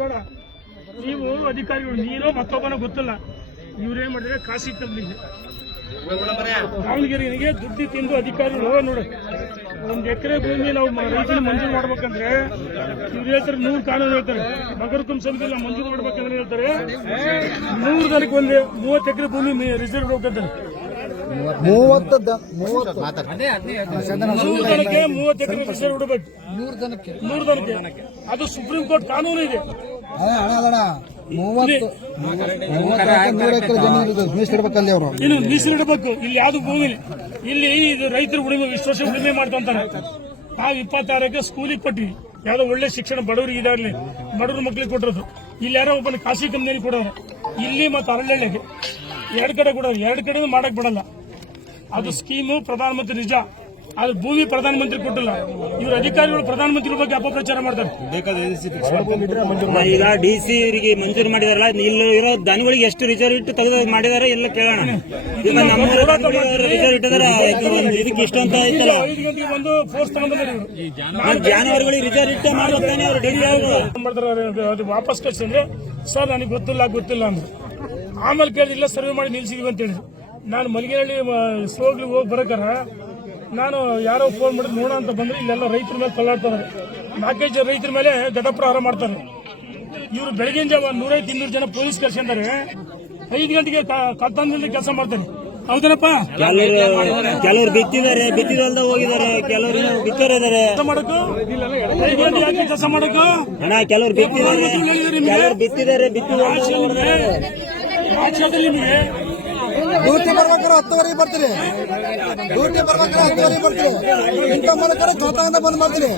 ಬೇಡ. ನೀವು ಅಧಿಕಾರಿಗಳು, ನೀನು ಮತ್ತೊಬ್ಬನ ಗೊತ್ತಿಲ್ಲ. ಇವ್ರೇನ್ ಮಾಡಿದ್ರೆ? ಖಾಸಗಿ ಕಂಪ್ನಿಗೆ ದಾವಣಗೆರೆಗೆ ದುಡ್ಡಿ ತಿಂದು ಅಧಿಕಾರಿಗಳು ನೋಡಿ. ಒಂದ್ ಎಕರೆ ಭೂಮಿ ನಾವು ರೈತರಿಗೆ ಮಂಜೂರು ಮಾಡ್ಬೇಕಂದ್ರೆ ಇವ್ರು ಹೇಳ್ತಾರೆ ನೂರು ಕಾನೂನು ಹೇಳ್ತಾರೆ. ನಗರಕಂ ಸಮಿತಿಯಲ್ಲಿ ನಾವು ಮಂಜೂರು ಮಾಡ್ಬೇಕಂದ್ರೆ ಹೇಳ್ತಾರೆ. ನೂರು ಜನಕ್ಕೆ ಒಂದು ಮೂವತ್ತು ಎಕರೆ ಭೂಮಿ ರಿಸರ್ವ್ ಹೋಗ್ತಾರೆ ಮೂವತ್ತು ಮೂವತ್ತು. ಎಕರೆ ನೂರು ಜನಕ್ಕೆ. ನೂರು ಜನಕ್ಕೆ. ಅದು ಸುಪ್ರೀಂ ಕೋರ್ಟ್ ಕಾನೂನು ಇದೆ. ಮೂವತ್ತು. ನೂರು ಎಕರೆ ಜಮೀನು ಮೀಸಲಿಡ್ಬೇಕಲ್ಲಿ ಅವರು. ಇನ್ನು ಮೀಸಲಿಡಬೇಕು ಇಲ್ಲಿ ಯಾವ್ದು ಭೂಮಿ ಇಲ್ಲಿ ಇದು ರೈತರು ಉಳಿಮೆ ಇಷ್ಟು ವರ್ಷ ಉಳಿಮೆ ಮಾಡ್ಕೊಂತಾರೆ ನಾವು ಇಪ್ಪತ್ತಾರಕ್ಕೆ ಸ್ಕೂಲಿಗೆ ಕೊಟ್ಟಿವಿ ಯಾವ್ದೋ ಒಳ್ಳೆ ಶಿಕ್ಷಣ ಬಡವರಿಗೆ ಇದಾಗಲಿ. ಬಡವ್ರ ಮಕ್ಳಿಗೆ ಕೊಟ್ಟರು ಇಲ್ಲಿ ಯಾರೋ ಒಬ್ಬನ ಖಾಸಗಿ ಕಂಪ್ನಿಯಲ್ಲಿ ಕೊಡೋರು. ಇಲ್ಲಿ ಮತ್ತು ಅರಳ್ಳಿಗೆ ಎರಡು ಕಡೆ ಕೊಡೋರು. ಎರಡು ಕಡೆ ಮಾಡಕ್ ಬಿಡಲ್ಲ. ಅದು ಸ್ಕೀಮು ಪ್ರಧಾನಮಂತ್ರಿ ನಿಜ. ಅದು ಭೂಮಿ ಪ್ರಧಾನಮಂತ್ರಿ ಕೊಟ್ಟಿಲ್ಲ. ಇವರು ಅಧಿಕಾರಿಗಳು ಪ್ರಧಾನಮಂತ್ರಿ ಬಗ್ಗೆ ಅಪಪ್ರಚಾರ ಮಾಡ್ತಾರೆ. ಈಗ ಡಿ ಸಿ ಅವರಿಗೆ ಮಂಜೂರು ಮಾಡಿದಾರಲ್ಲ ಇಲ್ಲಿ ಇರೋ ದನಗಳಿಗೆ ಎಷ್ಟು ರಿಸರ್ವ್ ಇಟ್ಟು ತೆಗೆದು ಮಾಡಿದಾರೆ ಎಲ್ಲ ಕೇಳೋಣ. ಈಗ ನಮ್ಮ ರಿಸರ್ವ್ ಇಟ್ಟಿದಾರೆ ಇದಕ್ಕೆ ಇಷ್ಟಂತ ಅಂತ ಐತಲ್ಲ ಒಂದು ಫೋರ್ಸ್ ತಗೊಂಡ್ಬಂದ್ರೆ ಮತ್ತ್ ಜಾನುವಾರುಗಳಿಗೆ ರಿಸರ್ವ್ ಇಟ್ಟೆ ಮಾಡ್ತಾನೆ ಅವ್ರು ಡೈಲಿ ಅದು ವಾಪಸ್ ಕಳ್ಸಿದ್ರೆ ಸರ್ ನನಗೆ ಗೊತ್ತಿಲ್ಲ ಗೊತ್ತಿಲ್ಲ ಅಂದ್ರೆ. ಆಮೇಲೆ ಕೇಳಿದಿಲ್ಲ ಸರ್ವೆ ಮಾಡಿ ನಿಲ್ಸಿದೀವಿ ಅಂತ ಹೇಳಿದ್ರು ನಾನು ಮಲಗಿನಹಳ್ಳಿ ಸೋಗ್ಲಿ ಹೋಗಿ ಬರಕಾರ ನಾನು ಯಾರೋ ಫೋನ್ ಮಾಡಿದ್ ನೋಡ ಅಂತ ಬಂದ್ರೆ ಇಲ್ಲೆಲ್ಲ ರೈತರ ಮೇಲೆ ತಳ್ಳಾಡ್ತಾರೆ. ನಾಲ್ಕೈದು ಜನ ರೈತರ ಮೇಲೆ ಘಟಪ್ರಹಾರ ಮಾಡ್ತಾರೆ. ಇವರು ಬೆಳಗಿನ ಜಾವ ನೂರೈದು ಇನ್ನೂರು ಜನ ಪೊಲೀಸ್ ಕರ್ಸ್ಕೊಂತಾರೆ ಐದು ಗಂಟೆಗೆ ಕತ್ತಂದಲ್ಲಿ ಕೆಲಸ ಮಾಡ್ತಾರೆ. ಹೌದನಪ್ಪ? ಕೆಲವರು ಬಿತ್ತಿದ್ದಾರೆ ಬಿತ್ತಿದಲ್ದ ಹೋಗಿದ್ದಾರೆ ಕೆಲವರು ಬಿತ್ತರಿದ್ದಾರೆ. ಕೆಲಸ ಮಾಡಕ್ಕೂ? ಹಣ ಕೆಲವ್ರು ಬಿತ್ತಿದ್ದಾರೆ ಕೆಲವ್ರು ಬಿತ್ತಿದ್ದಾರೆ ಬಿತ್ತಿದ್ದಾರೆ ನಿಮಗೆ. ಡ್ಯೂಟಿ ಬರ್ಬೇಕಾದ್ರೆ ಹತ್ತುವರೆಗೆ ಬರ್ತೀರಿ ಡ್ಯೂಟಿ ಬರ್ಬೇಕಾದ್ರೆ ಹತ್ತುವರೆಗೆ ಬರ್ತೀರಿ ಇಂಥ ಮೂಲಕ ಗೋತಾಂದ ಬಂದ್ ಮಾಡ್ತೀರಿ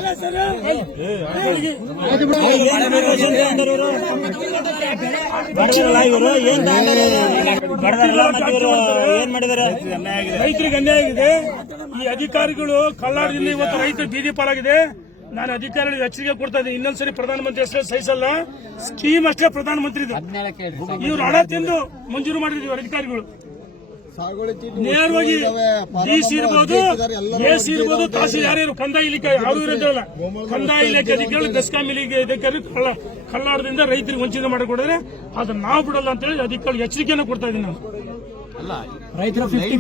ಏನ್ ಮಾಡಿದಾರೆ ರೈತರಿಗೆ ಅನ್ಯಾಯ ಆಗಿದೆ. ಈ ಅಧಿಕಾರಿಗಳು ಕಲ್ಲಾಡದಿಂದ ಇವತ್ತು ರೈತರು ಬೀದಿ ಪಾಲಾಗಿದೆ. ನಾನು ಅಧಿಕಾರಿಗಳಿಗೆ ಎಚ್ಚರಿಕೆ ಕೊಡ್ತಾ ಇದ್ದೀನಿ. ಇನ್ನೊಂದ್ಸರಿ ಪ್ರಧಾನಮಂತ್ರಿ ಹೆಸರು ಸಹಿಸಲ್ಲ. ಸ್ಕೀಮ್ ಅಷ್ಟೇ ಪ್ರಧಾನಮಂತ್ರಿ ಇವ್ರು ಹಣ ತಿಂದು ಮಂಜೂರು ಮಾಡಿದ್ರು ಅಧಿಕಾರಿಗಳು. ಸಾಗುವಳಿ ಚೀಟಿ ನೇರವಾಗಿ ಡಿಸಿ ಇರ್ಬೋದು ಎ ಸಿ ಇರ್ಬೋದು ತಾಸಿ ಯಾರ್ಯಾರು ಕಂದಾಯ ಇಲಾಖೆ ಯಾರು ಇರೋದಿಲ್ಲ ಕಂದಾಯ ಇಲಾಖೆ ಅಧಿಕಾರಿ ಬೆಸ್ಕಾಂ ಇಲಾಖೆ ಅಧಿಕಾರಿ ಕಳ್ಳ ಕಳ್ಳಾಡದಿಂದ ರೈತರಿಗೆ ವಂಚಿತ ಮಾಡಿಕೊಡಿದ್ರೆ ಅದನ್ನ ನಾವು ಬಿಡಲ್ಲ ಅಂತ ಹೇಳಿ ಅಧಿಕಾರಿ ಎಚ್ಚರಿಕೆಯನ್ನು ಕೊಡ್ತಾ ಇದ್ದೀನಿ ನಾನು. ರೈತರು ಇಲ್ಲಿ.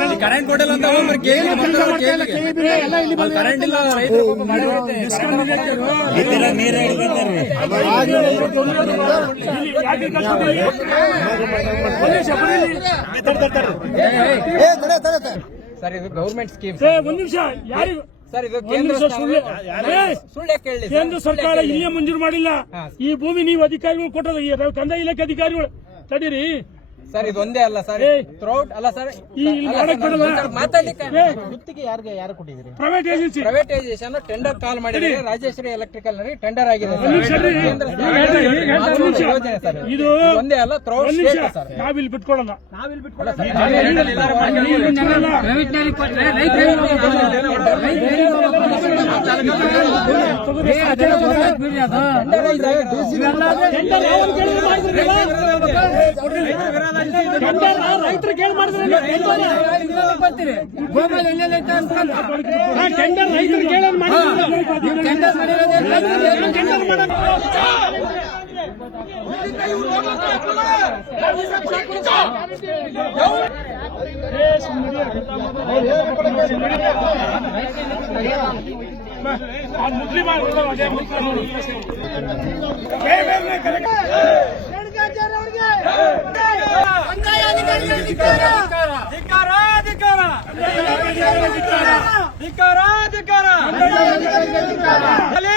ಇಲಾಖೆ ಕರೆಂಟ್ ಕೊಡಲ್ಲ ಅಂತ ನೀರು ಏ ತಡೆ ತಡೆ ತಡೆ. ಸರ್ ಇದು ಗೌರ್ಮೆಂಟ್ ಸ್ಕೀಮ್ ಒಂದ್ ನಿಮಿಷ ಯಾರಿಗೂ ಸರ್ ಇದು ಕೇಂದ್ರ ಸುಳ್ಳು ಕೇಳಿ ಕೇಂದ್ರ ಸರ್ಕಾರ ಇಲ್ಲೇ ಮಂಜೂರು ಮಾಡಿಲ್ಲ. ಈ ಭೂಮಿ ನೀವು ಅಧಿಕಾರಿಗಳು ಕೊಟ್ಟದ ಕಂದಾಯ ಇಲಾಖೆ ಅಧಿಕಾರಿಗಳು. ತಡೀರಿ. ಸರ್ ಇದು ಒಂದೇ ಅಲ್ಲ ಸರ್. ಥ್ರೌಟ್ ಅಲ್ಲ ಸರ್ ಇಲ್ಲಿ. ಮಾತಾಡ್ಲಿಕ್ಕೆ ಗುತ್ತಿಗೆ ಯಾರಿಗೆ ಯಾರು ಕೊಟ್ಟಿದ್ದೀರಿ private agency privatization tender call ಮಾಡಿದ್ರೆ ರಾಜೇಶ್ವರಿ ಎಲೆಕ್ಟ್ರಿಕಲ್ನಲ್ಲಿ ಟೆಂಡರ್ ಆಗಿದೆ. ಯೋಜನೆ ಸರ್ ಇದು. ಒಂದೇ ಅಲ್ಲ ಥ್ರೌಟ್ ಸ್ಟೇಟ್ ಸರ್ ನಾವಿಲ್ಲಿ ಬಿಟ್ಕೊಡಲ್ಲ ಅಲ್ಲ ಸರ್, ನಾವೇ ಹೇಳಿಲ್ಲ, ಮಾಡಿ. ಟೆಂಡರ್ ಇದ್ರೆ DC ರೈತರಿಗೆ ಏನ್ ಮಾಡಿದ್ರೆ? ಟೆಂಡರ್ ರೈತರಿಗೆ ಏನ್ ಮುಸ್ಲಿಂ ಅಂತ ಮುಸ್ಲಿಂ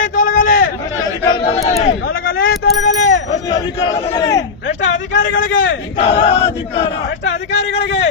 ತೊಲಗಲಿ ತೊಲಗಲಿ ತೊಲಗಲಿ ಭ್ರಷ್ಟ ಅಧಿಕಾರಿಗಳಿಗೆ ಭ್ರಷ್ಟ ಅಧಿಕಾರಿಗಳಿಗೆ